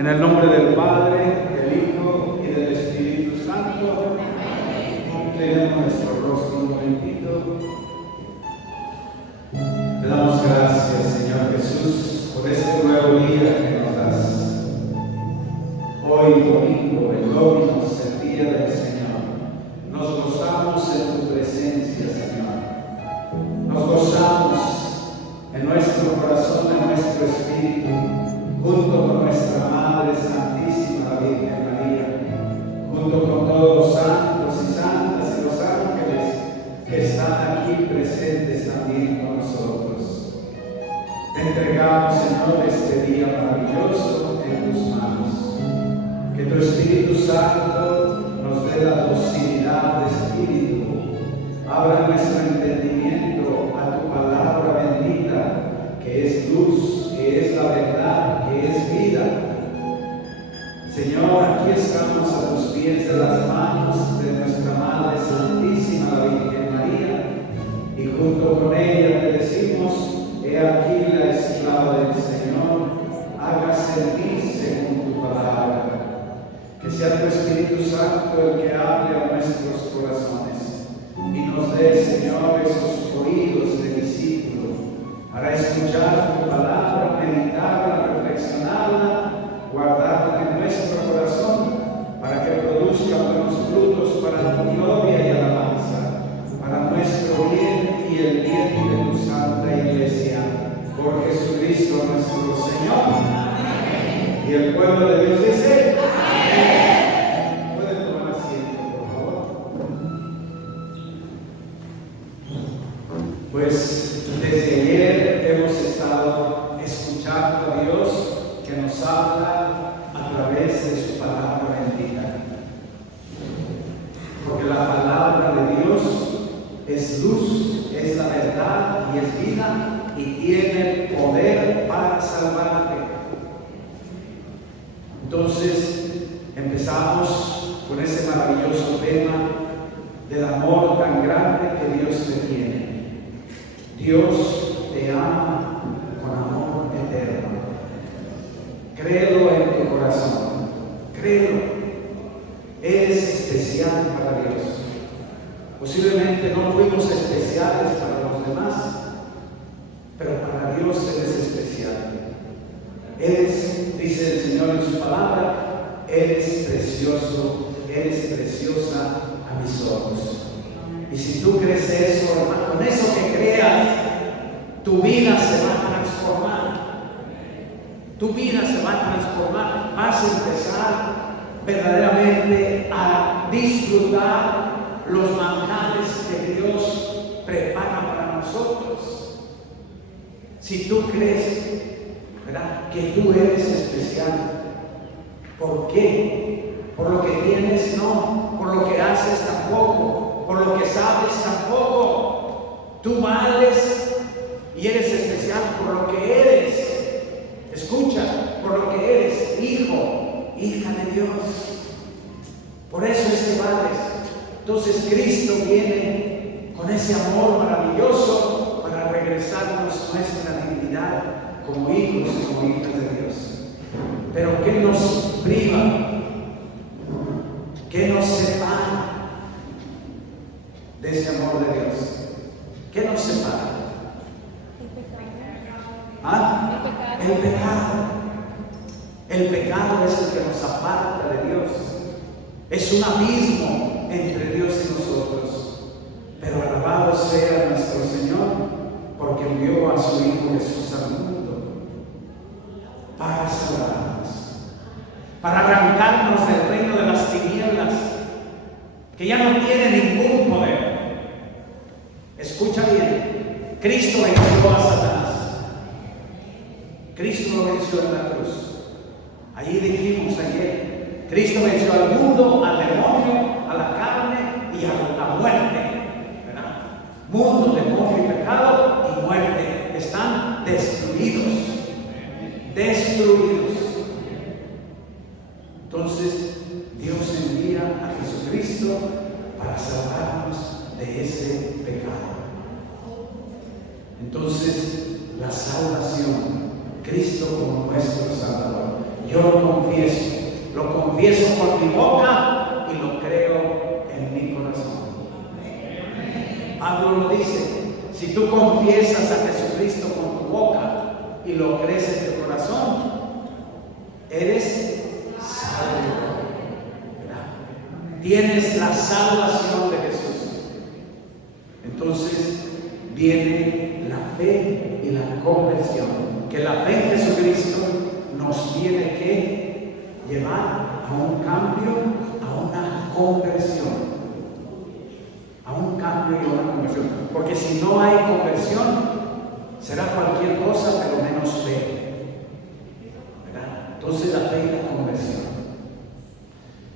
En el nombre del Padre, del Hijo y del Espíritu Santo. Inclinemos nuestro rostro un momentito. Te damos gracias, Señor Jesús, por este nuevo día que nos das. Hoy, domingo, el Dominus, el día del Señor. Nos gozamos en tu presencia, Señor. Nos gozamos en nuestro corazón, en nuestro espíritu, junto con nuestra Madre Santísima, la Virgen María, junto con todos los santos y santas y los ángeles que están aquí presentes también con nosotros. Te entregamos, Señor, este día maravilloso en tus manos. Que tu Espíritu Santo nos dé la docilidad de espíritu, abra nuestro entendimiento a tu palabra bendita, que es luz, que es la verdad, que es vida. Señor, aquí estamos a tus pies de las manos de nuestra Madre Santísima, la Virgen María, y junto con ella te decimos: he aquí la esclava del Señor, hágase en mí según tu palabra. Que sea tu Espíritu Santo el que hable a nuestros corazones y nos dé, Señor, esos oídos de discípulo para escuchar tu palabra, meditarla, reflexionarla, guardarla en nuestro corazón para que produzca buenos frutos para tu gloria y alabanza, para nuestro bien y el bien de tu santa Iglesia. Por Jesucristo nuestro Señor. Amén. Y el pueblo de Dios dice: amén. Pueden tomar asiento, por favor. Pues desde ayer hemos estado escuchando a Dios que nos habla a través de su palabra bendita. Porque la palabra de Dios es luz, es la verdad y es vida, y tiene poder para salvarte. Entonces empezamos con ese maravilloso tema del amor tan grande que Dios te tiene. Dios te ama con amor eterno. Créelo en tu corazón, créelo. Eres especial para Dios. Posiblemente no fuimos especiales para los demás, pero para Dios eres especial. Eres, dice el Señor en su palabra, eres precioso, eres preciosa a mis ojos. Y si tú crees eso, hermano, con eso que creas, tu vida se va a transformar. Tu vida se va a transformar. Vas a empezar verdaderamente a disfrutar los manjares que Dios prepara para nosotros. Si tú crees, ¿verdad?, que tú eres especial. ¿Por qué? Por lo que tienes, no. Por lo que haces, tampoco. Por lo que sabes, tampoco. Tú vales y eres especial por lo que eres. Escucha, por lo que eres hijo, hija de Dios. Por eso es que vales. Entonces Cristo viene con ese amor maravilloso para regresarnos nuestra dignidad como hijos y como hijas de Dios. Pero ¿qué nos priva? ¿Qué nos separa de ese amor de Dios? ¿Qué nos separa? ¿Ah? El pecado. El pecado es el que nos aparta de Dios. Es un abismo entre Dios y nosotros. Pero alabado sea nuestro Señor, porque envió a su Hijo Jesús al mundo para salvarnos, para arrancarnos del reino de las tinieblas, que ya no tiene ningún poder. Escucha bien, Cristo venció a Satanás. Cristo lo venció en la cruz. Allí dijimos ayer, Cristo venció al mundo, al demonio, a la carne y a la muerte. ¿Verdad? Mundo, demonio y pecado y muerte están destruidos. Destruidos. Entonces, Dios envía a Jesucristo para salvarnos de ese pecado. Entonces, la salvación, Cristo como nuestro Salvador. yo lo confieso con mi boca y lo creo en mi corazón. Pablo lo dice, si tú confiesas a Jesucristo con tu boca y lo crees en tu corazón, eres salvo. Tienes la salvación de Jesús. Entonces viene la fe y la conversión, que la fe en Jesucristo nos tiene que llevar a un cambio, a una conversión. A un cambio y a una conversión. Porque si no hay conversión, será cualquier cosa, pero menos fe. ¿Verdad? Entonces la fe y la conversión.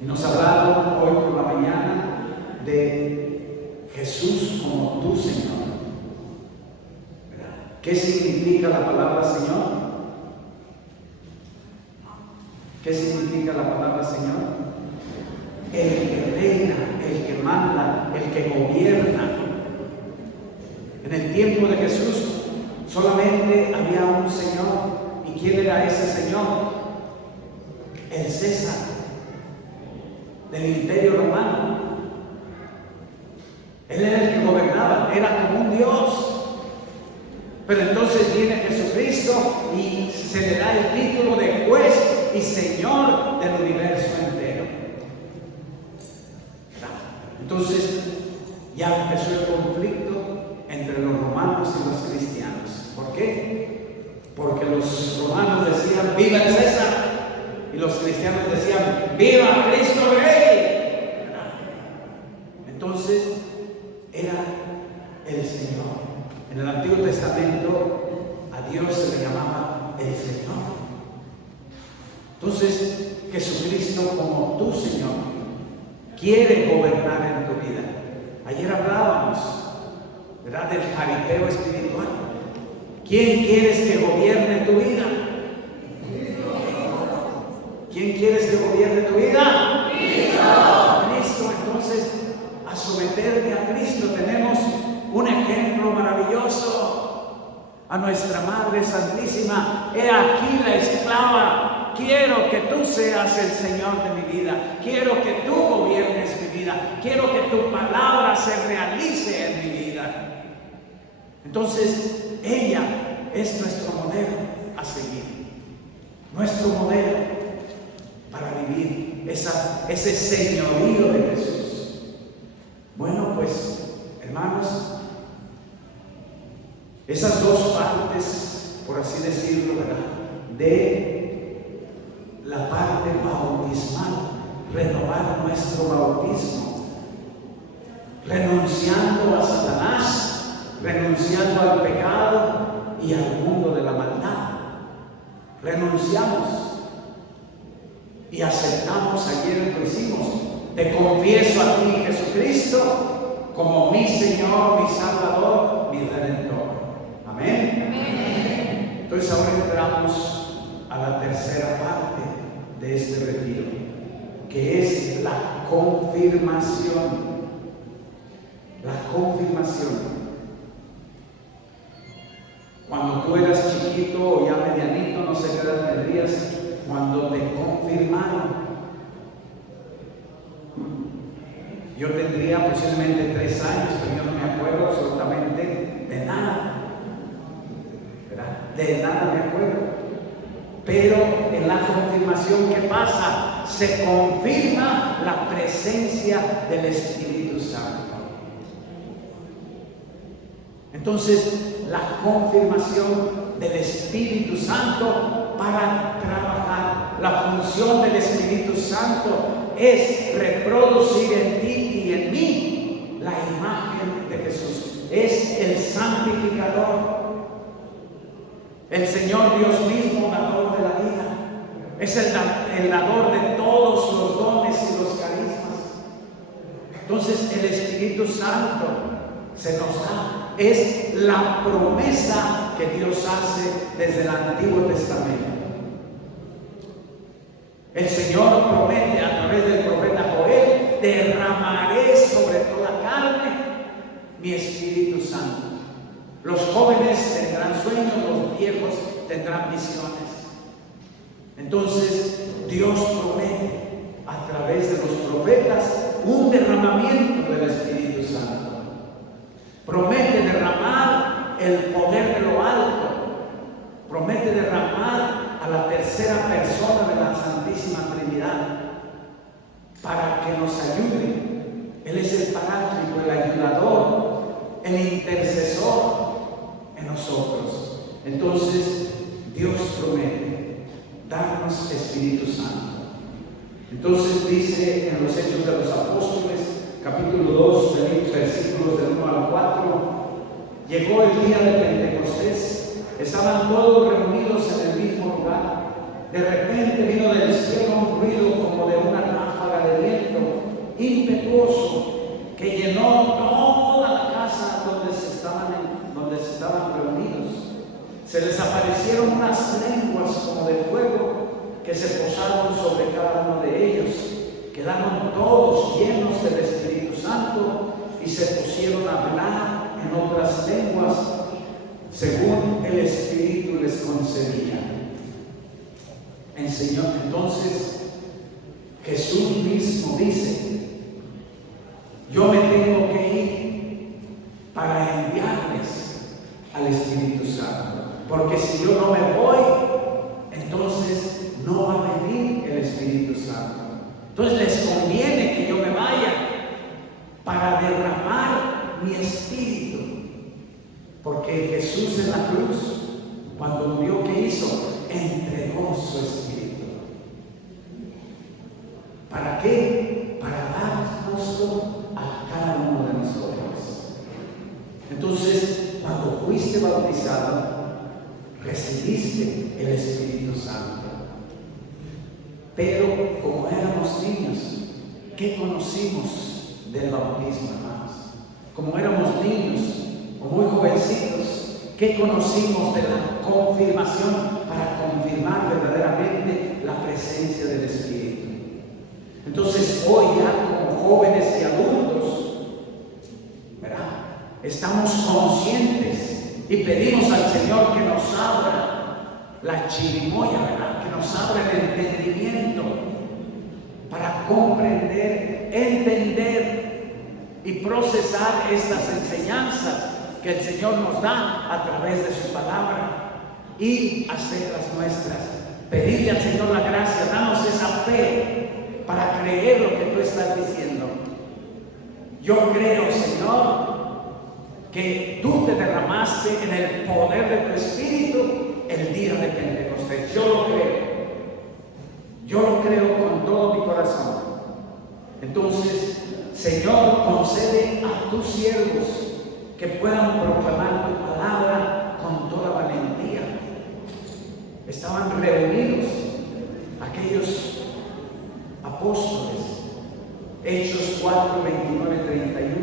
Y nos hablaron hoy por la mañana de Jesús como tu Señor. ¿Verdad? ¿Qué significa la palabra Señor? ¿Qué significa la palabra Señor? El que reina, el que manda, el que gobierna. En el tiempo de Jesús solamente había un Señor. ¿Y quién era ese Señor? El César del Imperio Romano. Él era el que gobernaba, era como un Dios. Pero entonces viene Jesucristo y se le da el título de juez y Señor del universo entero. Entonces ya empezó el conflicto entre los romanos y los cristianos. ¿Por qué? Porque los romanos decían ¡viva el César! Y los cristianos decían ¡viva Cristo Rey! Entonces era el Señor. En el Antiguo Testamento a Dios se le llamaba el Señor. Entonces Jesucristo como tu Señor quiere gobernar en tu vida. Ayer hablábamos, ¿verdad?, del jariteo espiritual. ¿Quién quieres que gobierne tu vida? ¿Quién quieres que gobierne tu vida? Cristo. Entonces, a someterte a Cristo tenemos un ejemplo maravilloso. A nuestra Madre Santísima, he aquí la esclava. Quiero que tú seas el Señor de mi vida. Quiero que tú gobiernes mi vida. Quiero que tu palabra se realice en mi vida. Entonces, ella es nuestro modelo a seguir. Nuestro modelo para vivir ese señorío de Jesús. Bueno, pues, hermanos, esas dos partes, por así decirlo, ¿verdad?, de la parte bautismal, renovar nuestro bautismo, renunciando a Satanás, renunciando al pecado y al mundo de la maldad. Renunciamos y aceptamos, ayer lo hicimos, te confieso a ti, Jesucristo, como mi Señor, mi Salvador, mi Redentor. Amén. Amén. Entonces ahora entramos a la tercera parte de este retiro, que es la confirmación. La confirmación. Cuando tú eras chiquito o ya medianito, no sé qué edad tendrías, cuando te confirmaron. Yo tendría posiblemente 3 años, pero yo no me acuerdo absolutamente de nada. ¿Verdad? De nada me acuerdo. Pero en la confirmación, ¿qué pasa? Se confirma la presencia del Espíritu Santo. Entonces, la confirmación del Espíritu Santo para trabajar. La función del Espíritu Santo es reproducir en ti y en mí la imagen de Jesús. Es el santificador. El Señor Dios mismo, dador de la vida, es el dador de todos los dones y los carismas. Entonces el Espíritu Santo se nos da, es la promesa que Dios hace desde el Antiguo Testamento. El Señor promete a través del profeta Joel: derramaré sobre toda carne mi Espíritu Santo. Los jóvenes tendrán sueños, los viejos tendrán visiones. Entonces Dios promete a través de los profetas un derramamiento del Espíritu Santo. Promete derramar el poder de lo alto. Promete derramar a la tercera persona de la Santísima Trinidad para que nos ayude. Él es el Paráclito, el ayudador, el intercesor en nosotros. Entonces Dios promete darnos Espíritu Santo. Entonces dice en los Hechos de los Apóstoles, capítulo 2, versículos del 1 al 4, llegó el día de Pentecostés, estaban todos reunidos en el mismo lugar. De repente vino del cielo un ruido como de una ráfaga de viento impetuoso que llenó toda la casa donde se estaban reunidos. Se les aparecieron unas lenguas como de fuego que se posaron sobre cada uno de ellos. Quedaron todos llenos del Espíritu Santo y se pusieron a hablar en otras lenguas según el Espíritu les concedía. Entonces Jesús mismo dice: yo me tengo que ir para enviarles al Espíritu Santo, porque si yo no me voy, entonces no va a venir el Espíritu Santo. Entonces les conviene que yo me vaya para derramar mi espíritu, porque Jesús en la cruz, cuando murió, ¿qué hizo? Entregó su espíritu. ¿Para qué? Para dárnoslo a cada uno de nosotros. Entonces, cuando fuiste bautizado, recibiste el Espíritu Santo. Pero como éramos niños, ¿qué conocimos del bautismo, hermanos? Como éramos niños o muy jovencitos, ¿qué conocimos de la confirmación para confirmar verdaderamente la presencia del Espíritu? Entonces hoy ya como jóvenes y adultos, ¿verdad?, estamos conscientes y pedimos al Señor que nos abra la chirimoya, ¿verdad?, que nos abra el entendimiento para comprender, entender y procesar estas enseñanzas que el Señor nos da a través de su palabra y hacerlas nuestras. Pedirle al Señor la gracia, danos esa fe para creer lo que tú estás diciendo. Yo creo, Señor, que tú te derramaste en el poder de tu Espíritu el día de Pentecostés. Yo lo creo. Yo lo creo con todo mi corazón. Entonces, Señor, concede a tus siervos que puedan proclamar tu palabra con toda valentía. Estaban reunidos aquellos apóstoles, Hechos 4, 29, 31.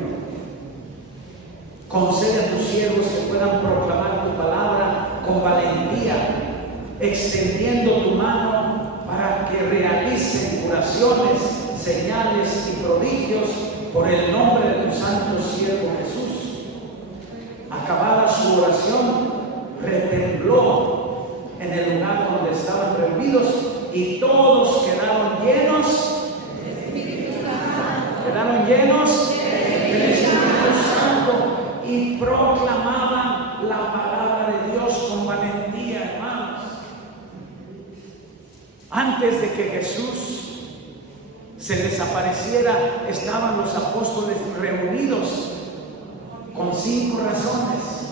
Concede a tus siervos que puedan proclamar tu palabra con valentía, extendiendo tu mano para que realicen curaciones, señales y prodigios por el nombre de tu santo siervo Jesús. Acabada su oración, retembló en el lugar donde estaban reunidos y todos quedaron llenos del Espíritu Santo. Quedaron llenos del Espíritu Santo y proclamaban la palabra de Dios con valentía, hermanos. Antes de que Jesús se desapareciera, estaban los apóstoles reunidos con 5 razones,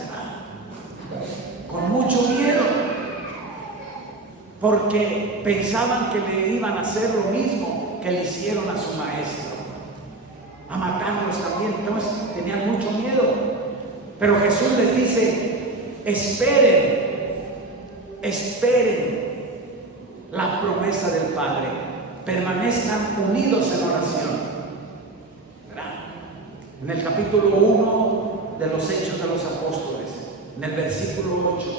con mucho miedo, porque pensaban que le iban a hacer lo mismo que le hicieron a su maestro, a matarlos también. Entonces tenían mucho miedo, pero Jesús les dice: esperen la promesa del Padre, permanezcan unidos en oración. ¿Verdad? En el capítulo 1 de los Hechos de los Apóstoles, en el versículo 8,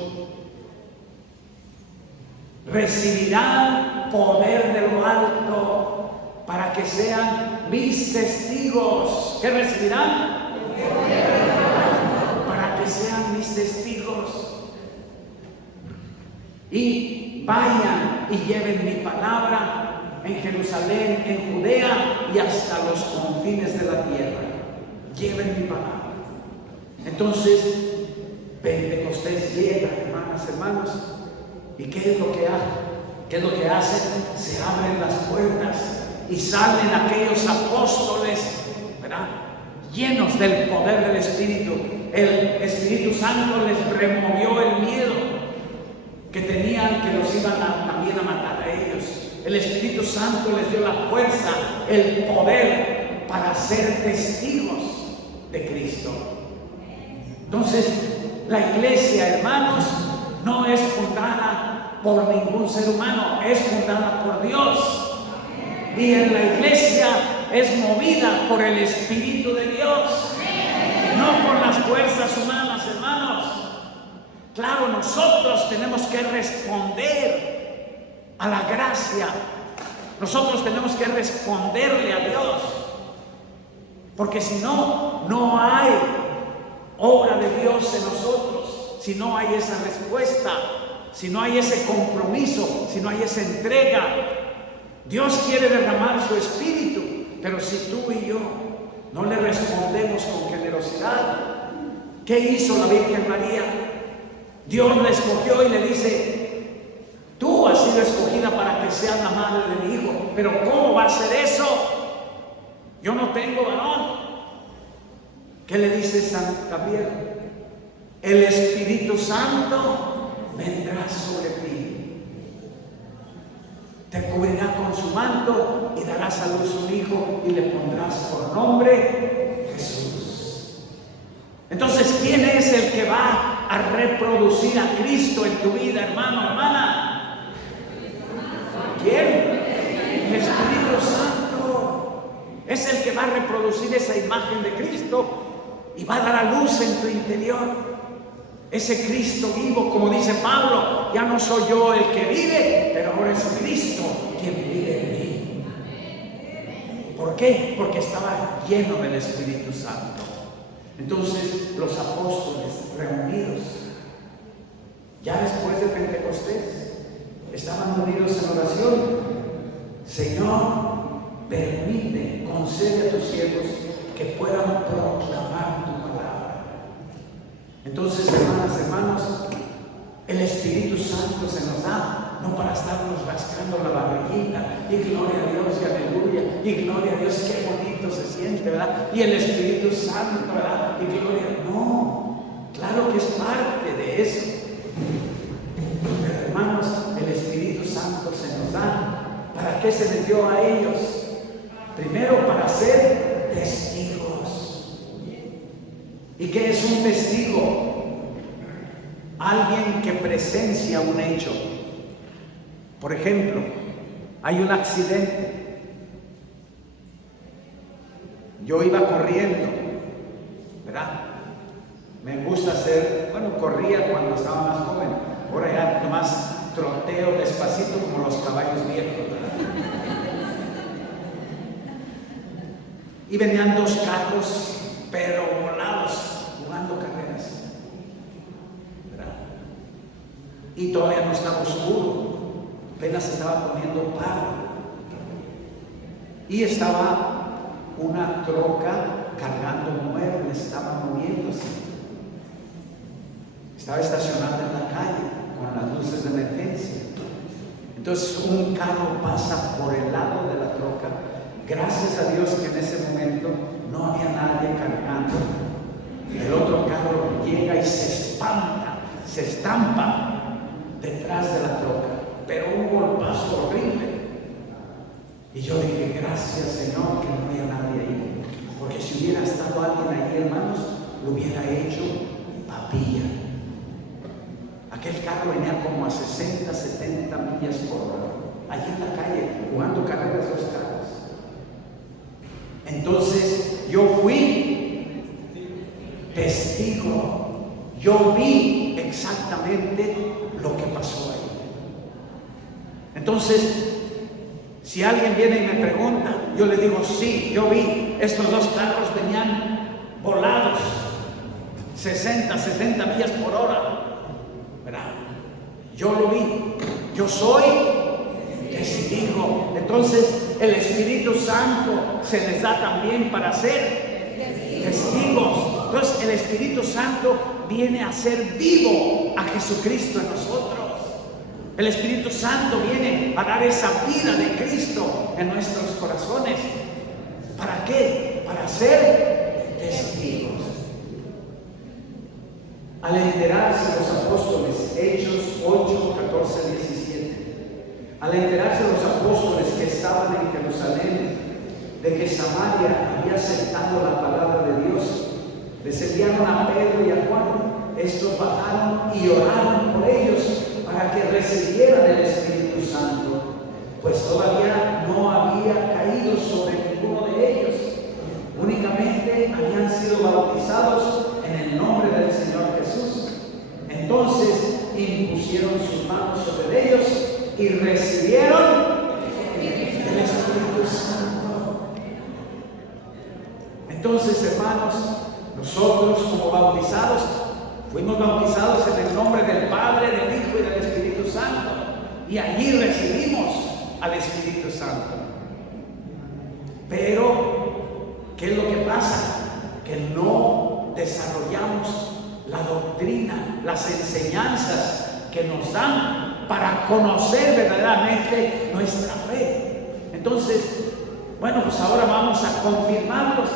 recibirán poder de lo alto para que sean mis testigos. ¿Qué recibirán? Para que sean mis testigos. Y vayan y lleven mi palabra en Jerusalén, en Judea y hasta los confines de la tierra. Lleven mi palabra. Entonces, Pentecostés llega, hermanos. ¿Y qué es lo que hace? ¿Qué es lo que hacen? Se abren las puertas y salen aquellos apóstoles, ¿verdad?, llenos del poder del Espíritu. El Espíritu Santo les removió el miedo que tenían, que los iban también a matar a ellos. El Espíritu Santo les dio la fuerza, el poder para ser testigos de Cristo. Entonces, la iglesia, hermanos, no es fundada por ningún ser humano, es fundada por Dios. Y en la iglesia es movida por el Espíritu de Dios, no por las fuerzas humanas, hermanos. Claro, nosotros tenemos que responder a la gracia. Nosotros tenemos que responderle a Dios. Porque si no, no hay obra de Dios en nosotros. Si no hay esa respuesta, si no hay ese compromiso, si no hay esa entrega. Dios quiere derramar su Espíritu, pero si tú y yo no le respondemos con generosidad, ¿qué hizo la Virgen María? Dios la escogió y le dice: tú has sido escogida para que seas la madre de mi hijo, pero ¿cómo va a ser eso? Yo no tengo varón. ¿Qué le dice San Gabriel? El Espíritu Santo vendrá sobre ti. Te cubrirá con su manto y darás a luz un hijo y le pondrás por nombre Jesús. Entonces, ¿quién es el que va a reproducir a Cristo en tu vida, hermano, hermana? ¿Quién? El Espíritu Santo. Es el que va a reproducir esa imagen de Cristo y va a dar a luz en tu interior ese Cristo vivo, como dice Pablo: ya no soy yo el que vive, pero ahora es Cristo quien vive en mí. ¿Por qué? Porque estaba lleno del Espíritu Santo. Entonces los apóstoles reunidos, ya después de Pentecostés, estaban unidos en oración: Señor, permite, concede a tus siervos que puedan proclamar tu palabra. Entonces, hermanos, el Espíritu Santo se nos da no para estarnos rascando la barriguita y gloria a Dios y aleluya y gloria a Dios, qué bonito se siente, ¿verdad? Y el Espíritu Santo, ¿verdad? Y gloria, no, claro que es parte de eso. Pero hermanos, el Espíritu Santo se nos da. ¿Para qué se les dio a ellos? Primero, para ser testigos. ¿Y qué es un testigo? Alguien que presencia un hecho. Por ejemplo, hay un accidente. Yo iba corriendo, ¿verdad? Me gusta corría cuando estaba más joven. Ahora ya nomás troteo despacito como los caballos viejos, ¿verdad? Y venían dos carros, pero volados, jugando carreras, ¿verdad? Y todavía no estaba oscuro, apenas estaba poniendo paro. Y estaba una troca cargando muebles, estaba moviéndose. Estaba estacionada en la calle con las luces de emergencia. Entonces un carro pasa por el lado de la troca. Gracias a Dios que en ese momento no había nadie cargando. El otro carro llega y se estampa detrás de la troca, pero un golpazo horrible. Y yo dije, gracias Señor que no había nadie ahí, porque si hubiera estado alguien ahí, hermanos, lo hubiera hecho papilla. Aquel carro venía como a 60, 70 millas por hora, allí en la calle, jugando carreras dos carros. Entonces yo fui testigo, yo vi exactamente lo que pasó ahí. Entonces, si alguien viene y me pregunta, yo le digo, sí, yo vi, estos dos carros venían volados 60, 70 millas por hora, ¿verdad? Yo lo vi, yo soy testigo. Entonces el Espíritu Santo se les da también para ser testigos. Entonces el Espíritu Santo viene a ser vivo a Jesucristo en nosotros. El Espíritu Santo viene a dar esa vida de Cristo en nuestros corazones. ¿Para qué? Para ser testigos. Al enterarse los apóstoles, Hechos 8, 14, 17, al enterarse los apóstoles que estaban en Jerusalén de que Samaria había aceptado la palabra de Dios, les enviaron a Pedro y a Juan. Estos bajaron y oraron por ellos para que recibieran el Espíritu Santo, pues todavía no había caído sobre ninguno de ellos. Únicamente habían sido bautizados en el nombre del Señor Jesús. Entonces impusieron sus manos sobre ellos y recibieron el Espíritu Santo. Entonces, hermanos, nosotros como bautizados, fuimos bautizados en el nombre del Padre, del Hijo y del Espíritu Santo. Y allí recibimos al Espíritu Santo. Pero, ¿qué es lo que pasa? Que no desarrollamos la doctrina, las enseñanzas que nos dan para conocer verdaderamente nuestra fe. Entonces, bueno, pues ahora vamos a confirmarlos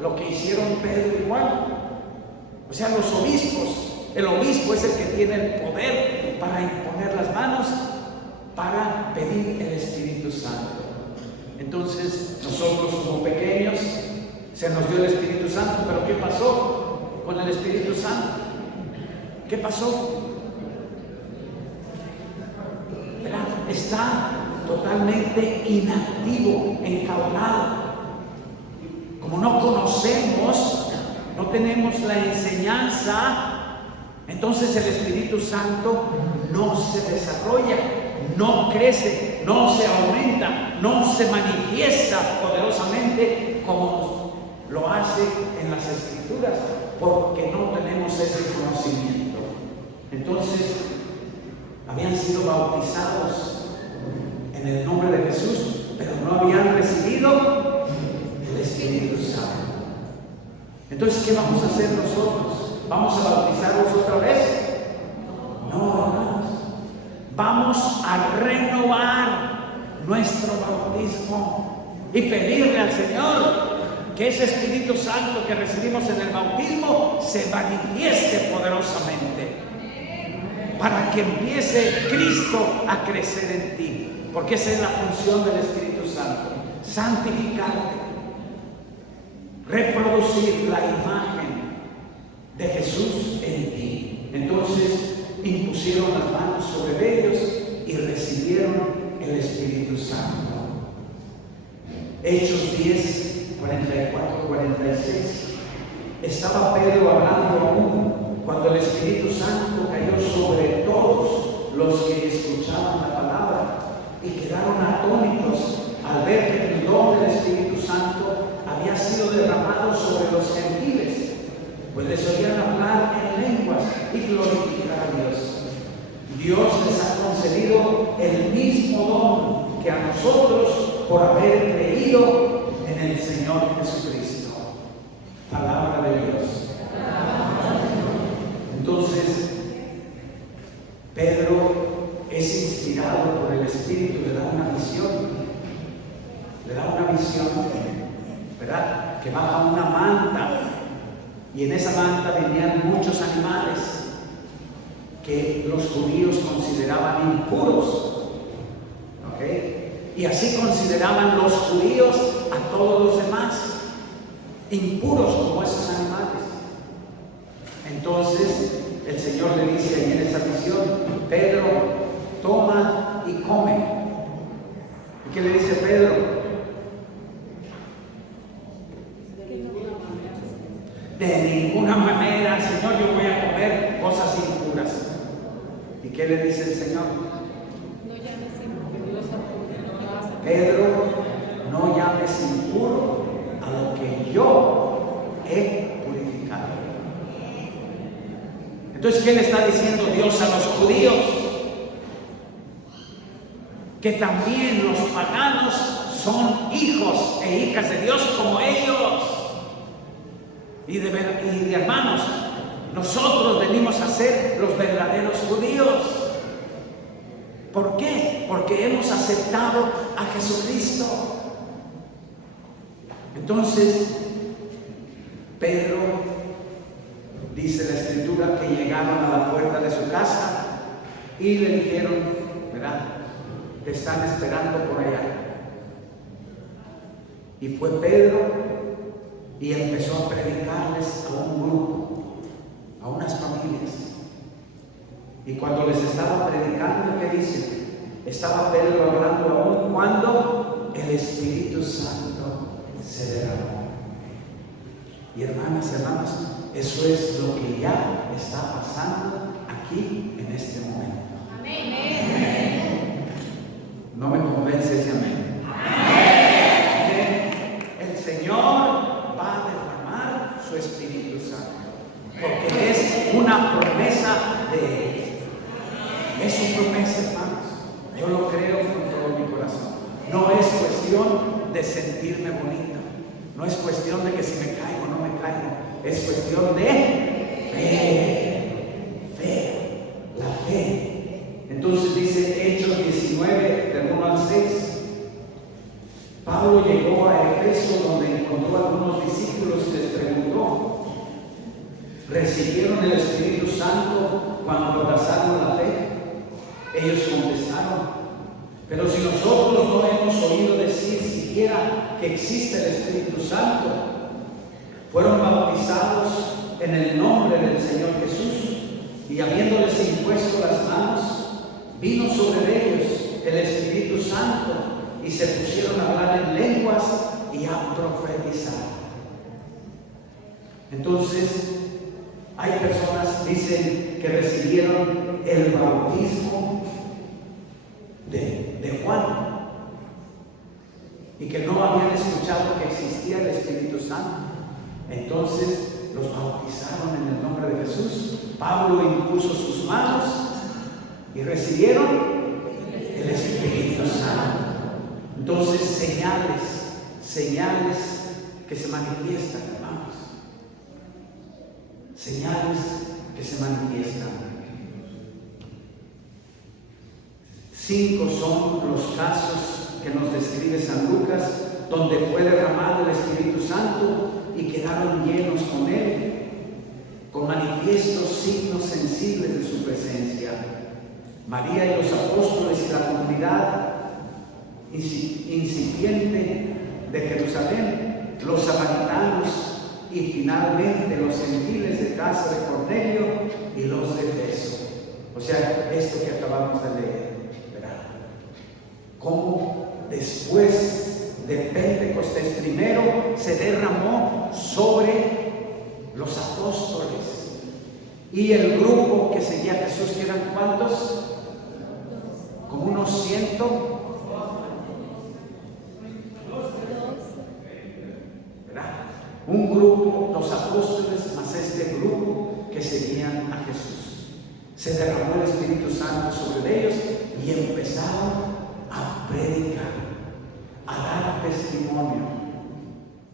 lo que hicieron Pedro y Juan. O sea, los obispos. El obispo es el que tiene el poder para imponer las manos, para pedir el Espíritu Santo. Entonces, nosotros como pequeños, se nos dio el Espíritu Santo, pero ¿qué pasó con el Espíritu Santo? ¿Qué pasó? ¿Verdad? Está totalmente inactivo, enjaulado. Como no conocemos, no tenemos la enseñanza, entonces el Espíritu Santo no se desarrolla, no crece, no se aumenta, no se manifiesta poderosamente como lo hace en las Escrituras, porque no tenemos ese conocimiento. Entonces, habían sido bautizados en el nombre de Jesús, pero no habían recibido el Espíritu Santo. Entonces, ¿qué vamos a hacer nosotros? ¿Vamos a bautizarlos otra vez? No, hermanos. Vamos a renovar nuestro bautismo y pedirle al Señor que ese Espíritu Santo que recibimos en el bautismo se manifieste poderosamente, para que empiece Cristo a crecer en ti, porque esa es la función del Espíritu Santo: santificarte, reproducir la imagen de Jesús en ti. Entonces impusieron las manos sobre ellos y recibieron el Espíritu Santo. Hechos 10, 44, 46. Estaba Pedro hablando aún cuando el Espíritu Santo cayó sobre todos los que escuchaban la palabra y quedaron atónitos al ver que el don del Espíritu Santo había sido derramado sobre los gentiles, pues les oían hablar en lenguas y glorificar a Dios. Dios les ha concedido el mismo don que a nosotros por haber creído en el Señor Jesucristo. Palabra de Dios. Entonces, Pedro es inspirado por el Espíritu, le da una visión. Le da una visión, ¿verdad? Que baja una manta y en esa manta venían muchos animales que los judíos consideraban impuros, ¿ok? Y así consideraban los judíos a todos los demás impuros como esos animales. Entonces el Señor le dice ahí en esa visión: Pedro, toma y come. ¿Y qué le dice Pedro? De ninguna manera, Señor, yo voy a comer cosas impuras. ¿Y qué le dice el Señor? Pedro, no llames impuro a lo que yo he purificado. Entonces, ¿qué le está diciendo Dios a los judíos? que también los paganos son hijos e hijas de Dios como ellos. Y hermanos, nosotros venimos a ser los verdaderos judíos. ¿Por qué? Porque hemos aceptado a Jesucristo. Entonces, Pedro, dice la Escritura, que llegaron a la puerta de su casa y le dijeron, ¿verdad?, te están esperando por allá. Y fue Pedro y empezó a predicarles a un grupo, a unas familias. Y cuando les estaba predicando, ¿qué dice? Estaba Pedro hablando aún cuando el Espíritu Santo se derramó. Y hermanas, hermanos, eso es lo que ya está pasando aquí en este momento. Amén. No me convence ese amén. Amén. El Señor va a derramar su Espíritu Santo, porque es una promesa de Él. Es su promesa, hermanos. Yo lo creo con todo mi corazón. No es cuestión de sentirme bonito. No es cuestión de que si me caigo o no me caigo. Es cuestión de fe. Fe. La fe. Entonces dice Hechos 19, del 1 al 6. Pablo llegó a Efeso, donde encontró a algunos discípulos y les preguntó: ¿recibieron el Espíritu Santo cuando abrazaron la fe? Ellos contestaron: pero si nosotros no hemos oído decir siquiera que existe el Espíritu Santo. Fueron bautizados en el nombre del Señor Jesús, y habiéndoles impuesto las manos, vino sobre ellos el Espíritu Santo, y se pusieron a hablar en lenguas y a profetizar. Entonces, hay personas que dicen que recibieron el bautismo de Juan y que no habían escuchado que existía el Espíritu Santo. Entonces los bautizaron en el nombre de Jesús. Pablo impuso sus manos y recibieron el Espíritu Santo. Entonces, señales que se manifiestan, hermanos. Señales que se manifiestan. 5 son los casos que nos describe San Lucas, donde fue derramado el Espíritu Santo y quedaron llenos con él, con manifiestos signos sensibles de su presencia. María y los apóstoles y la comunidad incipiente de Jerusalén, los samaritanos y finalmente los gentiles de casa de Cornelio y los de Efeso. O sea, esto que acabamos de leer, ¿verdad? Cómo después de Pentecostés primero se derramó sobre los apóstoles y el grupo que seguía a Jesús, que eran ¿cuántos? Como unos 100. ¿Verdad? Un grupo, los apóstoles, más este grupo que seguían a Jesús. Se derramó el Espíritu Santo sobre ellos y empezaron a predicar, a dar testimonio,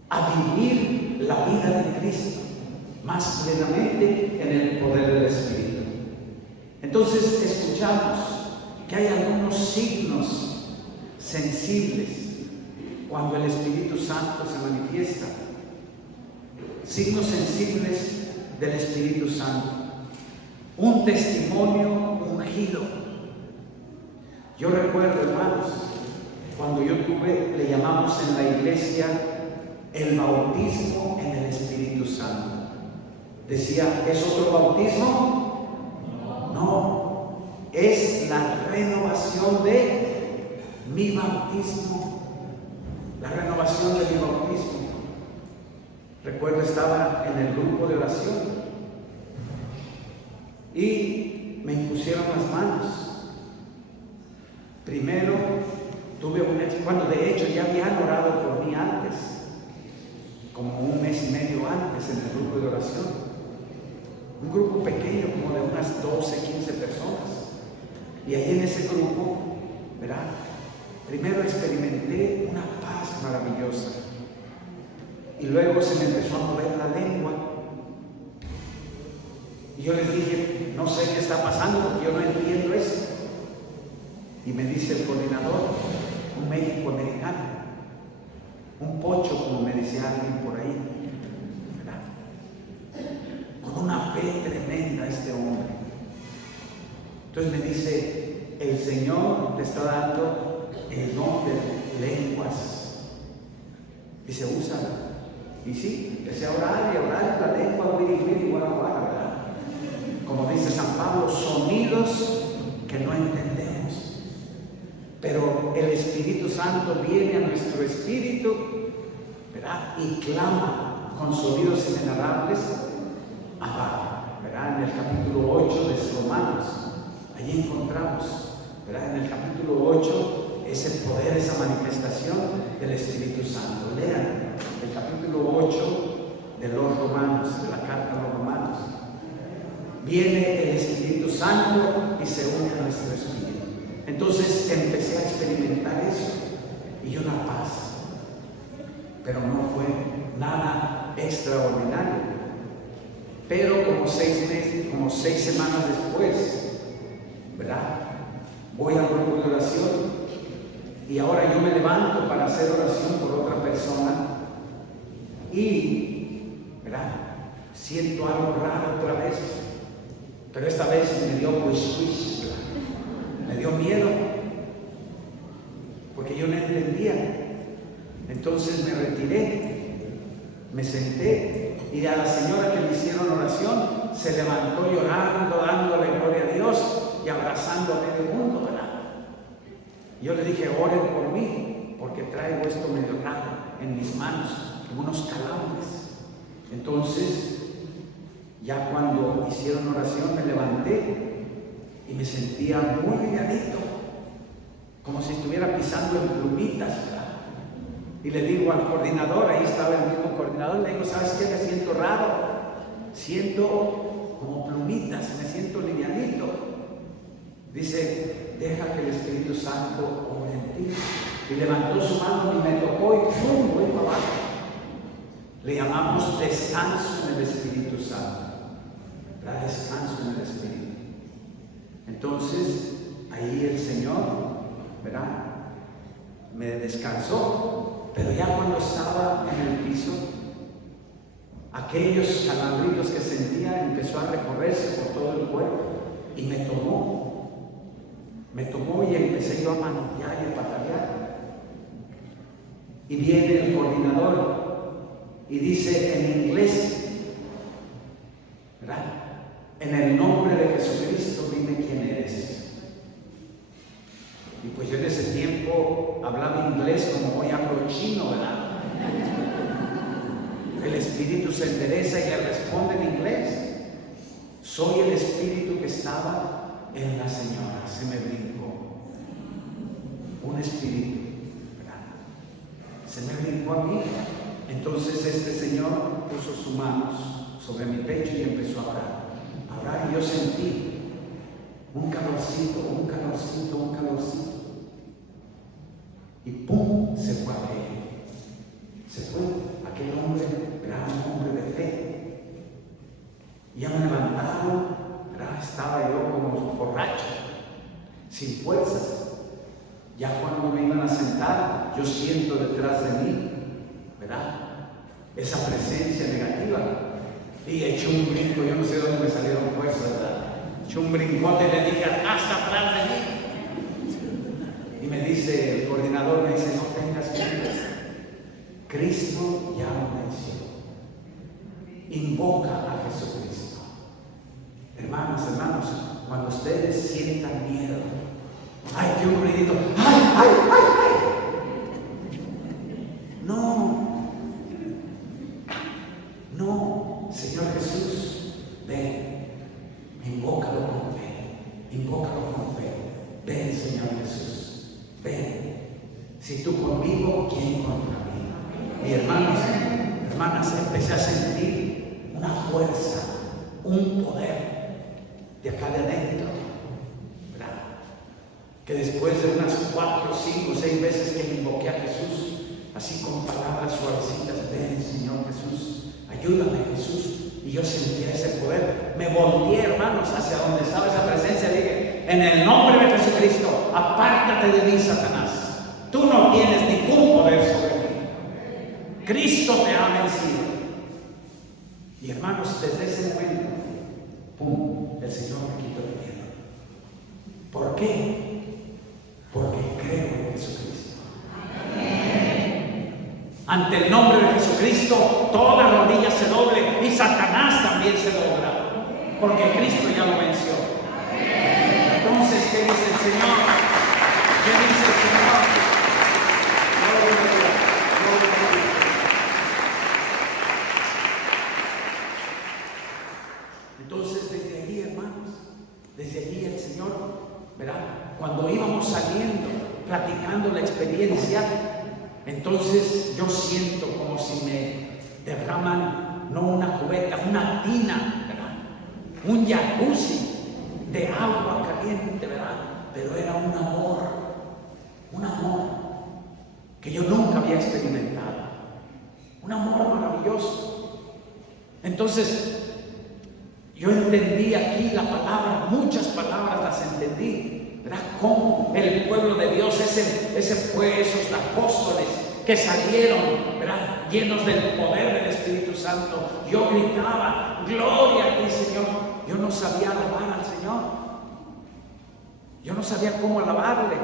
a vivir la vida de Cristo más plenamente en el poder del Espíritu. Entonces escuchamos que hay algunos signos sensibles cuando el Espíritu Santo se manifiesta. Signos sensibles del Espíritu Santo. Un testimonio ungido. Yo recuerdo, hermanos, cuando yo tuve, le llamamos en la iglesia el bautismo en el Espíritu Santo. Decía, ¿es otro bautismo? No, es la renovación de mi bautismo. La renovación de mi bautismo. Recuerdo, estaba en el grupo de oración y me impusieron las manos. Primero tuve bueno, de hecho ya habían orado por mí antes, como un mes y medio antes en el grupo de oración. Un grupo pequeño, como de unas 12, 15 personas. Y ahí en ese grupo, ¿verdad? Primero experimenté una paz maravillosa y luego se me empezó a mover la lengua. Y yo les dije, no sé qué está pasando porque yo no entiendo eso. Y me dice el coordinador, un méxico-americano, un pocho, como me decía alguien por ahí, ¿verdad? Con una fe tremenda este hombre. Entonces me dice, el Señor te está dando el don de lenguas. Dice, úsala. Y sí, empecé a orar y a orar la lengua, ¿verdad? Como dice San Pablo, sonidos que no entendemos. Pero el Espíritu Santo viene a nuestro espíritu, ¿verdad? Y clama con sonidos inenarrables, Abba, ¿verdad? En el capítulo 8 de Romanos, allí encontramos, ¿verdad? En el capítulo 8, ese poder, esa manifestación del Espíritu Santo. Lean el capítulo 8 de los Romanos, de la carta a los Romanos. Viene el Espíritu Santo y se une a nuestro espíritu. Entonces empecé a experimentar eso y una paz, pero no fue nada extraordinario. Pero como 6 meses, como 6 semanas después, ¿verdad? Voy al grupo de oración y ahora yo me levanto para hacer oración por otra persona y, ¿verdad? Siento algo raro otra vez, pero esta vez me dio me dio miedo, porque yo no entendía. Entonces me retiré, me senté y a la señora que me hicieron oración se levantó llorando, dándole gloria a Dios y abrazando a medio mundo, ¿verdad? Yo le dije, oren por mí, porque traigo esto medio raro en mis manos, como unos calambres. Entonces, ya cuando hicieron oración me levanté y me sentía muy livianito, como si estuviera pisando en plumitas, ¿verdad? Y le digo al coordinador, ahí estaba el mismo coordinador, le digo, ¿sabes qué? Me siento raro, siento como plumitas, me siento livianito. Dice, deja que el Espíritu Santo obre en ti. Y levantó su mano y me tocó y ¡pum! Voy para abajo. Le llamamos descanso en el Espíritu Santo. ¿Verdad? Descanso en el Espíritu. Entonces, ahí el Señor, ¿verdad? Me descansó, pero ya cuando estaba en el piso, aquellos calambritos que sentía empezó a recorrerse por todo el cuerpo y me tomó y empecé yo a manotear y a patalear. Y viene el coordinador y dice en inglés, ¿verdad? En el nombre de Jesucristo, dime quién eres. Y pues yo en ese tiempo hablaba inglés como hoy hablo chino, ¿verdad? El espíritu se endereza y le responde en inglés. Soy el espíritu que estaba en la señora, se me brincó. Un espíritu, ¿verdad? Se me brincó a mí. Entonces este señor puso sus manos sobre mi pecho y empezó a orar. Y yo sentí un calorcito. Y ¡pum! Se fue aquel. Se fue aquel hombre, gran hombre de fe. Y ya me levantaron, ¿verdad? Estaba yo como borracho, sin fuerzas. Ya cuando me iban a sentar, yo siento detrás de mí, ¿verdad? Esa presencia negativa. Y eché un brinco, yo no sé dónde me salieron fuerzas, ¿verdad? Eché un brincote y le dije, hasta atrás de mí. Y me dice, el coordinador me dice, no tengas miedo. Cristo ya lo venció. Invoca a Jesucristo. Hermanos, cuando ustedes sientan miedo, ¡ay, qué un ruidito! ¡Ay! No, Señor Jesús, ven, invócalo con fe, ven, Señor Jesús, ven. Si tú conmigo, ¿quién contra mí? Y hermanas, empecé a sentir una fuerza, un poder de acá de adentro, ¿verdad? que después de unas 4, 5, 6 veces que invoqué a Jesús, así con palabras suavecitas, ven Señor Jesús, ayúdame Jesús, y yo sentía ese poder. Me volteé, hermanos, hacia donde estaba esa presencia, dije, en el nombre de Jesucristo, apártate de mí, Satanás, tú no tienes ningún poder sobre mí, Cristo te ha vencido. Y hermanos, desde ese momento, ¡pum!, el Señor me quitó el miedo. ¿Por qué? Porque creo en Jesucristo. Ante el nombre de Jesucristo, toda rodilla se doble y Satanás también se dobla, porque Cristo ya lo venció. Entonces, ¿qué dice el Señor? ¿Qué dice el Señor? Gloria a Dios, gloria a Dios. Entonces, desde ahí, hermanos, desde allí el Señor, ¿verdad? Cuando íbamos saliendo, platicando la experiencia, entonces yo siento como si me derraman, no una cubeta, una tina, ¿verdad? Un jacuzzi de agua caliente, ¿verdad? Pero era un amor que yo nunca había experimentado, un amor maravilloso. Entonces, yo entendí aquí la palabra, muchas palabras las entendí, ¿verdad? Cómo el pueblo de Dios, ese fue esos apóstoles que salieron, ¿verdad?, llenos del poder del Espíritu Santo. Yo gritaba, gloria a ti, Señor. Yo no sabía alabar al Señor, yo no sabía cómo alabarle,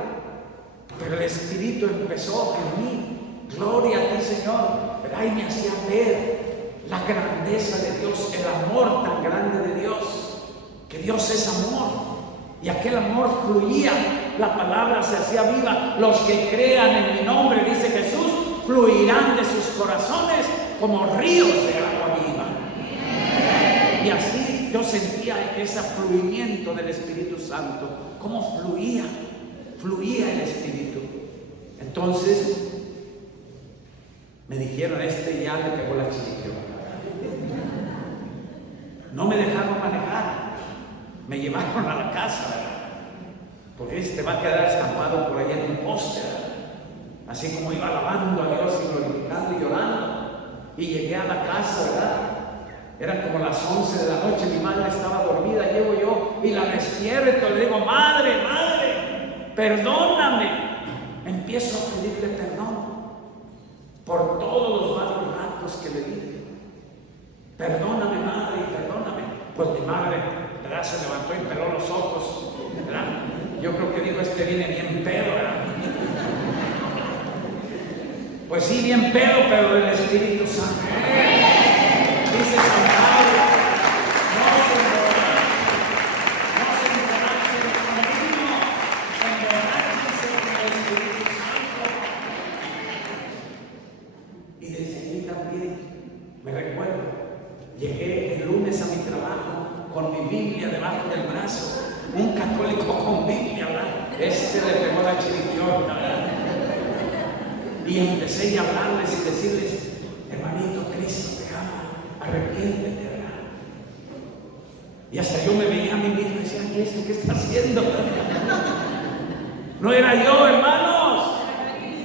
pero el Espíritu empezó en mí, gloria a ti, Señor, ¿verdad? Y me hacía ver la grandeza de Dios, el amor tan grande de Dios, que Dios es amor, y aquel amor fluía, la palabra se hacía viva. Los que crean en mi nombre, dice Jesús, fluirán de sus corazones como ríos de agua viva. Y así yo sentía ese fluimiento del Espíritu Santo, cómo fluía el Espíritu. Entonces me dijeron, ya le pegó la chiripiona. No me dejaron manejar, me llevaron a la casa, ¿verdad? Porque te va a quedar estampado por allá en un poste, ¿verdad? Así como iba alabando a Dios y glorificando y llorando. Y llegué a la casa, ¿verdad? Eran como las 11 de la noche, mi madre estaba dormida, llego yo y la despierto, le digo, madre, perdóname. Empiezo a pedirle perdón por todos los malos ratos que le di. Perdóname, madre, perdóname. Pues mi madre, ¿verdad?, se levantó y peló los ojos, ¿verdad? Yo creo que digo, viene bien pedo, ¿verdad? Pues sí, bien pedo, pero del Espíritu Santo. Dice San Pablo, no se emborrachen con vino, emborráchense con el Espíritu Santo. Y desde allí también me recuerdo, llegué el lunes a mi trabajo con mi Biblia debajo del brazo, un católico con Biblia, ¿verdad? Le pegó la chiripiorca, ¿verdad? Y empecé a hablarles y decirles, hermanito, Cristo te ama, arrepiéntete, ¿verdad? Y hasta yo me veía a mí mismo y decía, ¿y esto qué está haciendo? No era yo, hermanos,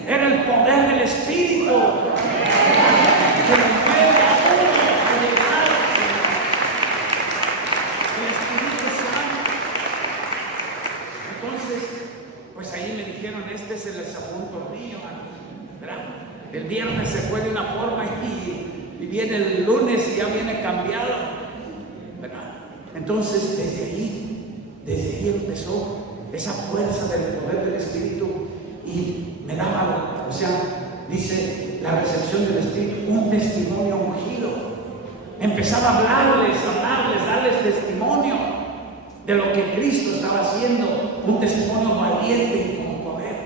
era el poder del Espíritu que me mueve a uno a llegar el Espíritu Santo. Entonces, pues ahí me dijeron, este es el desapunto mío, ¿verdad? El viernes se fue de una forma y viene el lunes y ya viene cambiado, ¿verdad? Entonces, desde ahí empezó esa fuerza del poder del Espíritu y me daba, dice la recepción del Espíritu, un testimonio ungido. Empezaba a hablarles, darles testimonio de lo que Cristo estaba haciendo, un testimonio valiente y con poder.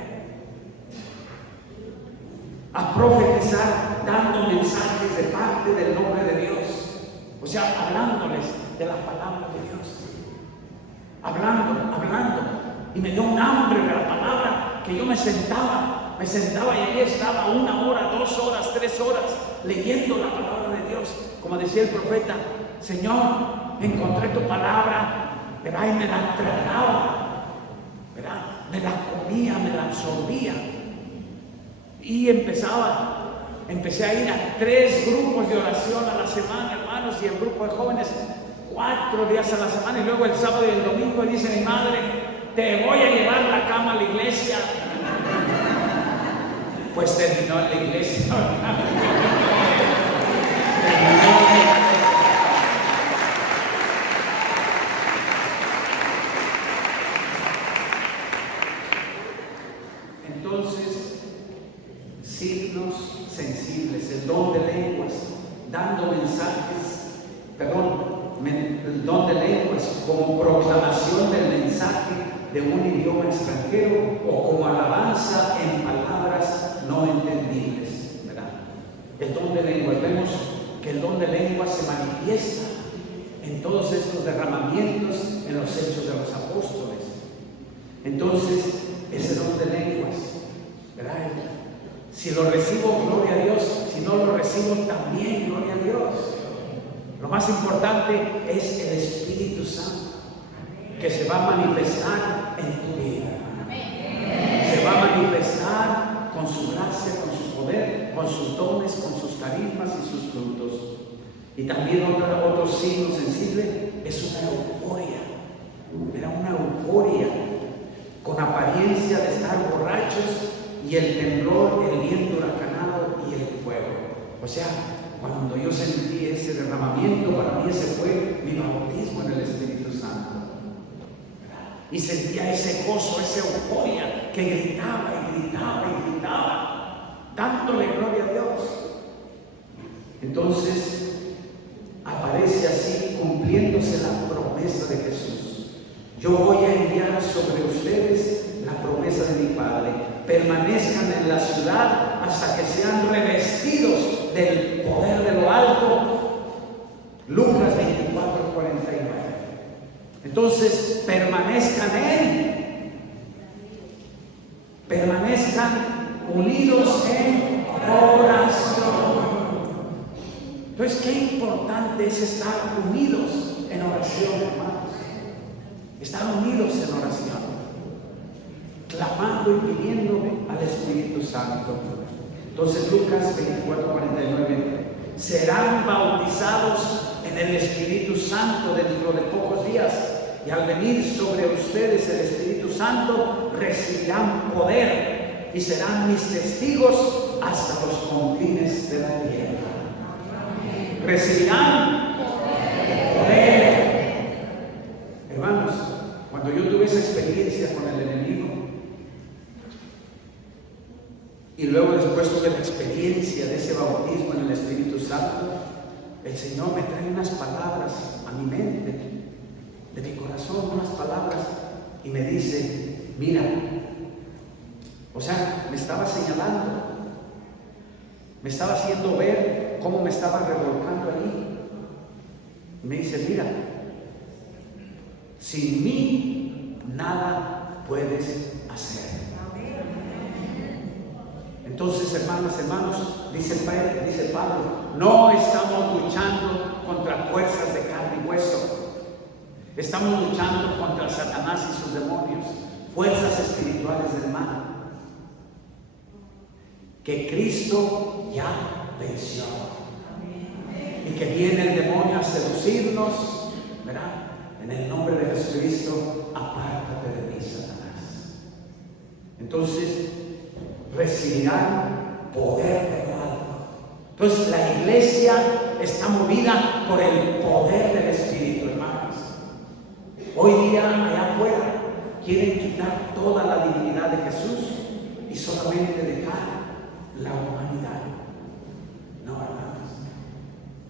A profetizar, dando mensajes de parte del nombre de Dios, hablándoles de la palabra de Dios, hablando, y me dio un hambre de la palabra que yo me sentaba y allí estaba 1 hora, 2 horas, 3 horas leyendo la palabra de Dios, como decía el profeta, Señor, encontré tu palabra, ¿verdad? Y me la tragaba, ¿verdad? me la comía, me la absorbía. Y empecé a ir a 3 grupos de oración a la semana, hermanos, y el grupo de jóvenes 4 días a la semana, y luego el sábado y el domingo dice mi madre: te voy a llevar la cama a la iglesia. Pues terminó en la iglesia. Entonces, signos sensibles, el don de lenguas, dando mensajes, el don de lenguas como proclamación del mensaje de un idioma extranjero o como alabanza en palabras no entendibles, ¿verdad? El don de lenguas, vemos que el don de lenguas se manifiesta en todos estos derramamientos en los Hechos de los Apóstoles. Entonces, ese don de lenguas, ¿verdad? Si lo recibo, gloria a Dios. Si no lo recibo, también gloria a Dios. Lo más importante es el Espíritu Santo, que se va a manifestar en tu vida. Se va a manifestar con su gracia, con su poder, con sus dones, con sus carismas y sus frutos. Y también otro signo sensible es una euforia. Era una euforia con apariencia de estar borrachos, y el temblor, el viento huracanado y el fuego. O sea, cuando yo sentí ese derramamiento, para mí ese fue mi bautismo en el Espíritu Santo. Y sentía ese gozo, esa euforia que gritaba y gritaba y gritaba, dándole gloria a Dios. Entonces, aparece así cumpliéndose la promesa de Jesús. Yo voy a enviar sobre ustedes la promesa de mi Padre. Permanezcan en la ciudad hasta que sean revestidos del poder de lo alto. Lucas 24:49. Entonces, permanezcan unidos en oración. Entonces, qué importante es estar unidos en oración, hermanos. Estar unidos en oración, clamando y pidiendo al Espíritu Santo. Entonces, Lucas 24:49, serán bautizados en el Espíritu Santo dentro de pocos días, y al venir sobre ustedes el Espíritu Santo, recibirán poder y serán mis testigos hasta los confines de la tierra. Recibirán poder. Hermanos, cuando yo tuve esa experiencia con el enemigo, y luego después tuve la experiencia de ese bautismo en el Espíritu Santo, el Señor me trae unas palabras a mi mente, de mi corazón, unas palabras, y me dice: mira, o sea, me estaba señalando, me estaba haciendo ver cómo me estaba revolcando ahí. Y me dice: mira, sin mí nada puedes hacer. Entonces, hermanos, dice Pablo, no estamos luchando contra fuerzas de carne y hueso. Estamos luchando contra Satanás y sus demonios, fuerzas espirituales del mal, que Cristo ya venció. Y que viene el demonio a seducirnos, ¿verdad? En el nombre de Jesucristo, apártate de mí, Satanás. Entonces, recibirán poder de lo alto. Entonces, la iglesia está movida por el poder del Espíritu, hermanos. Hoy día, allá afuera, quieren quitar toda la divinidad de Jesús y solamente dejar la humanidad. No, hermanos.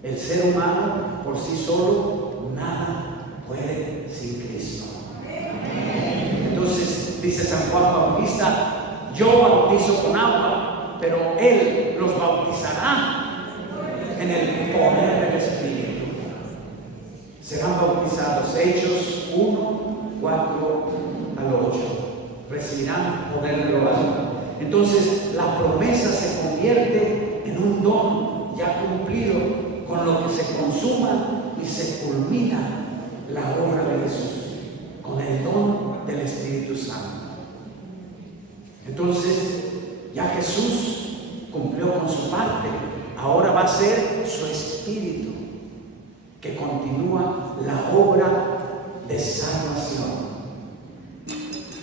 El ser humano por sí solo nada puede sin Cristo. Entonces, dice San Juan Bautista: yo bautizo con agua, pero Él los bautizará en el poder del Espíritu. Serán bautizados. Hechos 1:4-8. Recibirán poder de lo alto. Entonces, la promesa se convierte en un don ya cumplido, con lo que se consuma y se culmina la obra de Jesús, con el don del Espíritu Santo. Entonces, ya Jesús cumplió con su parte. Ahora va a ser su Espíritu que continúa la obra de salvación.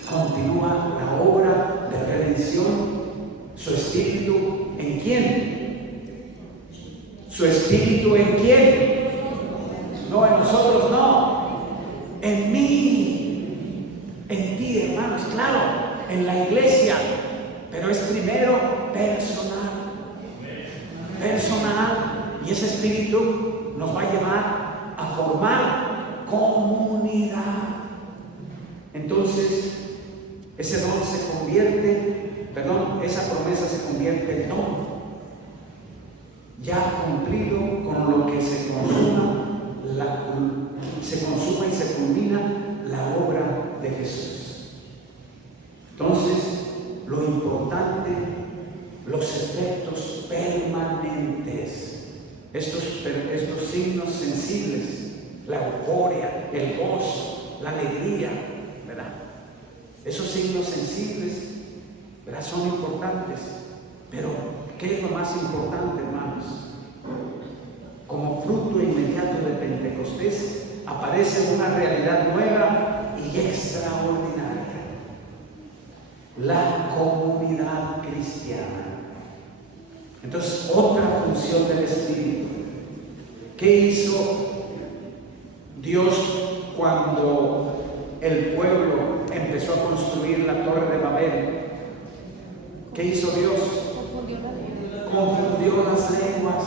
Continúa la obra de redención. Su Espíritu, ¿en quién? Su Espíritu, ¿en quién? No, en nosotros no. En mí. En ti, hermanos, claro. En la iglesia. Pero es primero personal. Personal. Y ese Espíritu nos va a llevar a formar comunidad. Entonces, ese don se convierte, esa promesa se convierte en don. Ya cumplido con lo que se consuma y se culmina la obra de Jesús. Entonces, lo importante, los efectos permanentes, estos signos sensibles, la euforia, el gozo, la alegría, ¿verdad? Esos signos sensibles, ¿verdad?, son importantes. Pero, ¿qué es lo más importante, hermanos? Como fruto inmediato de Pentecostés, aparece una realidad nueva y extraordinaria: la comunidad cristiana. Entonces, otra función del Espíritu. ¿Qué hizo Dios cuando el pueblo empezó a construir la Torre de Babel? ¿Qué hizo Dios? Confundió las lenguas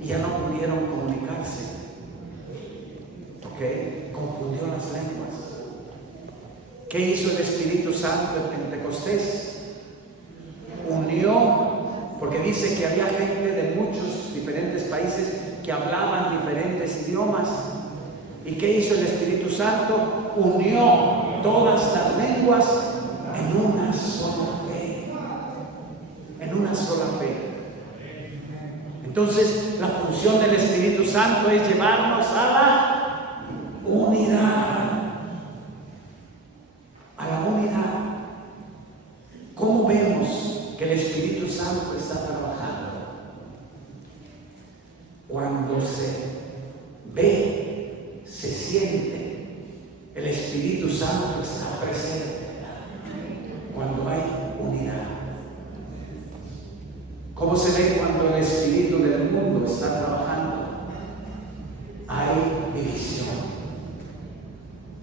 y ya no pudieron comunicarse. ¿Ok? Confundió las lenguas. ¿Qué hizo el Espíritu Santo en Pentecostés? Unió, porque dice que había gente de muchos diferentes países que hablaban diferentes idiomas. ¿Y qué hizo el Espíritu Santo? Unió todas las lenguas en una sola fe. En una sola fe. Entonces, la función del Espíritu Santo es llevarnos a la unidad. A la unidad. ¿Cómo vemos que el Espíritu Santo está trabajando? Cuando se ve, se siente, el Espíritu Santo está presente. Cuando hay unidad. ¿Cómo se ve cuando el espíritu del mundo está trabajando? Hay división,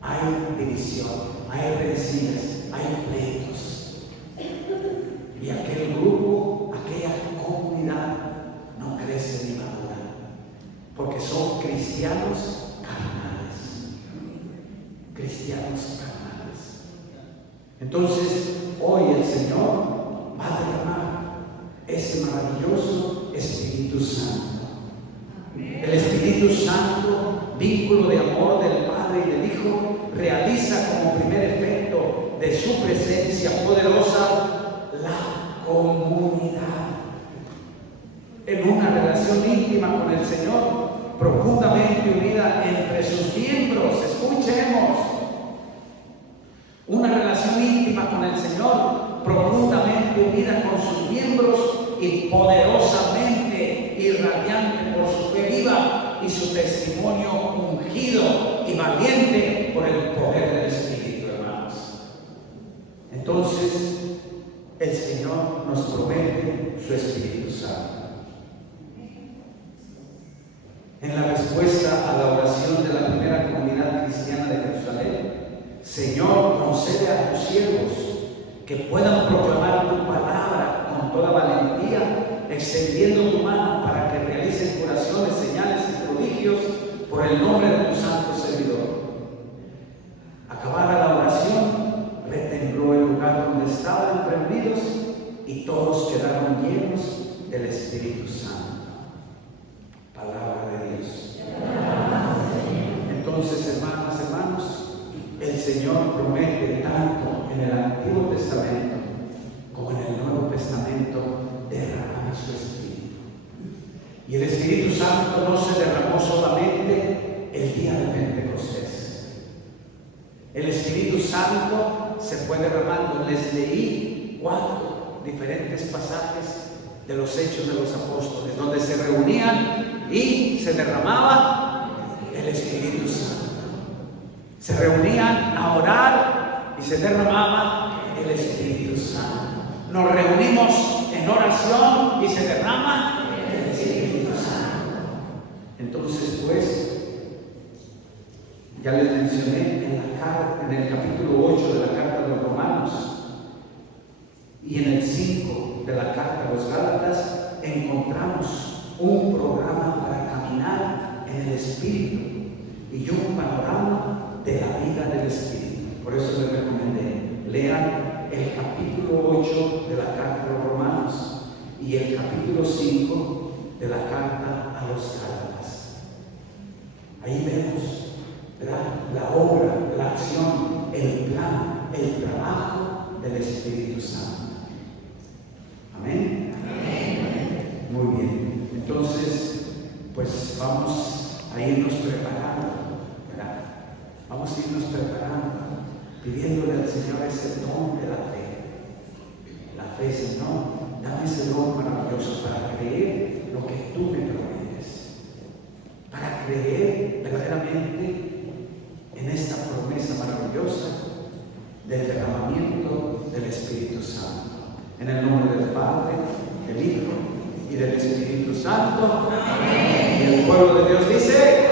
hay rencillas, hay pleitos. Y aquel grupo, aquella comunidad no crece ni madura, porque son cristianos carnales. Cristianos carnales. Entonces, hoy el Señor va a derramar ese maravilloso Espíritu Santo. El Espíritu Santo, vínculo de amor del Padre y del Hijo, realiza como primer efecto de su presencia poderosa la comunidad. En una relación íntima con el Señor, profundamente unida entre sus miembros. Escuchemos. Una relación íntima con el Señor, profundamente unida con sus miembros y poderosamente irradiante por su fe viva y su testimonio ungido y valiente por el poder del Espíritu, hermanos. Entonces, el Señor nos promete su Espíritu Santo. En la respuesta a la oración de la primera comunidad cristiana de Jerusalén: Señor, concede a tus siervos que puedan proclamar tu palabra con toda valentía, extendiendo tu mano para que realicen curaciones, señales y prodigios por el nombre de tu santo servidor. Acabada la oración, retembló el lugar donde estaban reunidos y todos quedaron llenos del Espíritu Santo. Palabra de Dios. Entonces, hermanos, el Señor promete tanto en el Antiguo Testamento como en el Nuevo Testamento derramar su Espíritu. Y el Espíritu Santo no se derramó solamente el día de Pentecostés. El Espíritu Santo se fue derramando. Les leí 4 diferentes pasajes de los Hechos de los Apóstoles, donde se reunían y se derramaba el Espíritu Santo. Se reunían a orar y se derramaba el Espíritu Santo. Nos reunimos en oración y se derrama el Espíritu Santo. Entonces, pues, ya les mencioné en el capítulo 8 de la carta de los Romanos y en el 5 de la carta a los Gálatas encontramos un programa para caminar en el Espíritu y un panorama de la vida del Espíritu. Por eso les recomendé, lean el capítulo 8 de la carta a los Romanos y el capítulo 5 de la carta a los Gálatas. Ahí vemos la obra, la acción, el plan, el trabajo del Espíritu Santo. Amén. Amén. Muy bien. Entonces, pues vamos a irnos preparando, ¿verdad? Vamos a irnos preparando, pidiéndole al Señor ese don de la fe. La fe, Señor, dame ese don maravilloso para creer lo que tú me prometes, para creer verdaderamente en esta promesa maravillosa del derramamiento del Espíritu Santo. En el nombre del Padre, del Hijo y del Espíritu Santo. Amén. Y el pueblo de Dios dice: